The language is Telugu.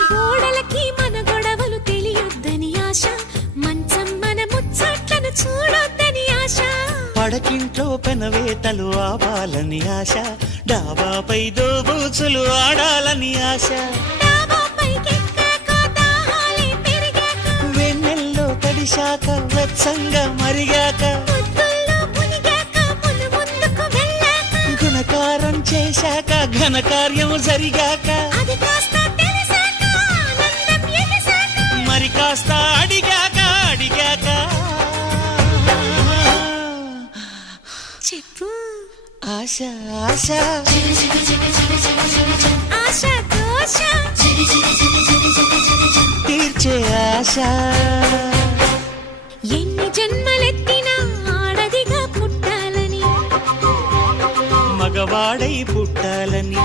గోడలకి మన గొడవలు తెలియొద్దని ఆశ, మంచం మన ముచ్చట్లను చూడొద్దని ఆశ. పడకింట్లో పెనవేతలు ఆవాలని ఆశ, డాబాపై దోబూచులు ఆడాలని ఆశ. వెన్నెల్లో తడిశాక వెచ్చంగా మరిగాక, గుణకారం చేశాక ఘనకార్యం జరిగాక, మరి కాస్త అడిగాక అడిగాక చెప్పు ఆశ ఆశ ఆశ దోష తీర్చే ఆశ. ఎన్ని జన్మలెత్తినా ఆడదిగా పుట్టాలని, మగవాడై పుట్టాలని